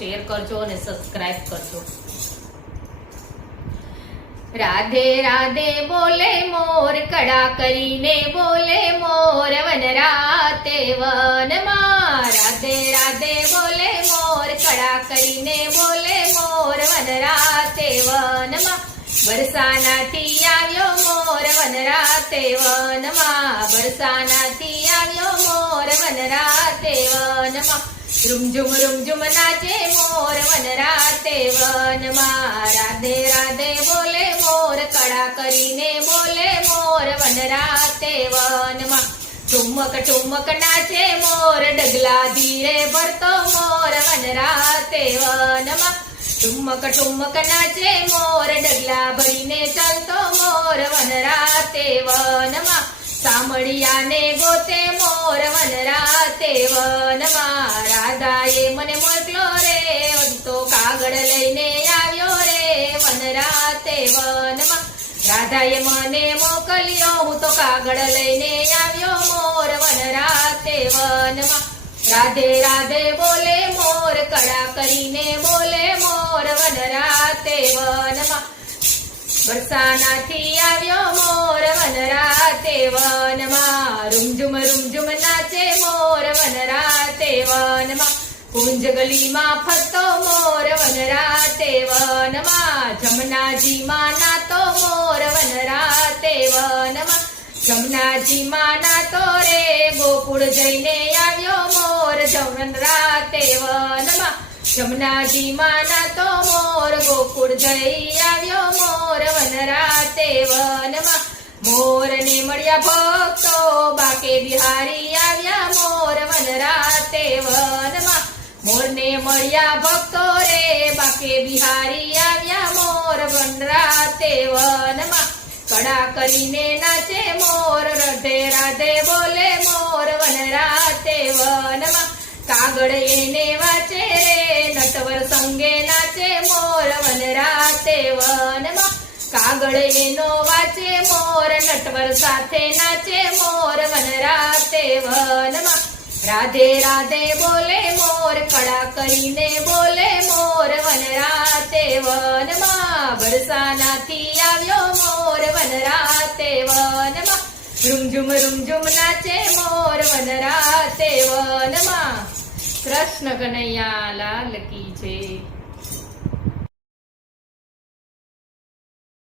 Share કરજો અને subscribe કરજો। રાધે રાધે બોલે મોર, કડા કરીને બોલે મોર વનરાતે વનમાં। રાધે રાધે બોલે મોર, કડા કરીને બોલે મોર વનરાતે વનમાં। બરસાનાથી આવ્યો મોર વનરાતે વનમાં। બરસાનાથી આવ્યો મોર વનરાતે વનમાં। રૂમઝુમ નાચે મોર વનરાતે વનમાં। રાધે રાધે બોલે મોર, કડા કરીને બોલે મોર વનરાતે વનમાં। ઠુમક ઠુમક નાચે મોર, ડગલા ધીરે ભરતો મોર વનરાતે વનમાં। ઠુમક ઠુમક નાચે મોર, ડગલા ભરીને ચાલતો મોર વનરાતે વનમાં। સામળિયાને ગોતે મોર વનરાતે વનમાં। રાધાએ મને મોકલો રે, તો કાગળ લઈને આવ્યો રે વનરાતે વનમાં। રાધાએ મને મોકલ્યો, હું તો કાગળ લઈને આવ્યો મોર વનરાતે વનમાં। રાધે રાધે બોલે મોર, કડા કરીને બોલે મોર વનરાતે વનમાં। બરસાનાથી આવ્યો મોર વનરાતે વનમાં। રૂમઝુમ નાચે મોર વનરાતે વનમાં। કુંજ ગલીમાં ફરતો મોર વનરાતે વનમાં। જમનાજીમાં નાતો મોર વનરાતે વનમાં। જમનાજીમાં નાતો રે, ગોકુળ જઈને આવ્યો મોર વનરાતે વનમાં। જમનાજીમાં નાતો મોર, ગોકુળ જઈ આવ્યો મોર વનરાતે વનમાં। મોરને મળ્યા ભક્તો, બાકે બિહારી આવ્યા મોર વનરાતે વનમાં। મોરને મળ્યા ભક્તો રે, બાકે બિહારી આવ્યા મોર વનરાતે વનમાં। કડા કરીને નાચે મોર, રાધે રાધે બોલે મોર વનરાતે વનમાં। કાગળ એને વાંચે રે, નટવર સંગે નાચે મોર વનરાતે વનમાં। કાગળ એનો વાંચે મોર, નટવર સાથે નાચે મોર વનરાતે વનમાં। રાધે રાધે બોલે મોર, કડા કરીને બોલે મોર વનરાતે વનમાં। બરસાનાથી આવ્યો મોર વનરાતે વનમાં। રૂમઝુમ નાચે મોર વનરાતે વનમાં। કૃષ્ણ કનૈયા લાલ કી જય।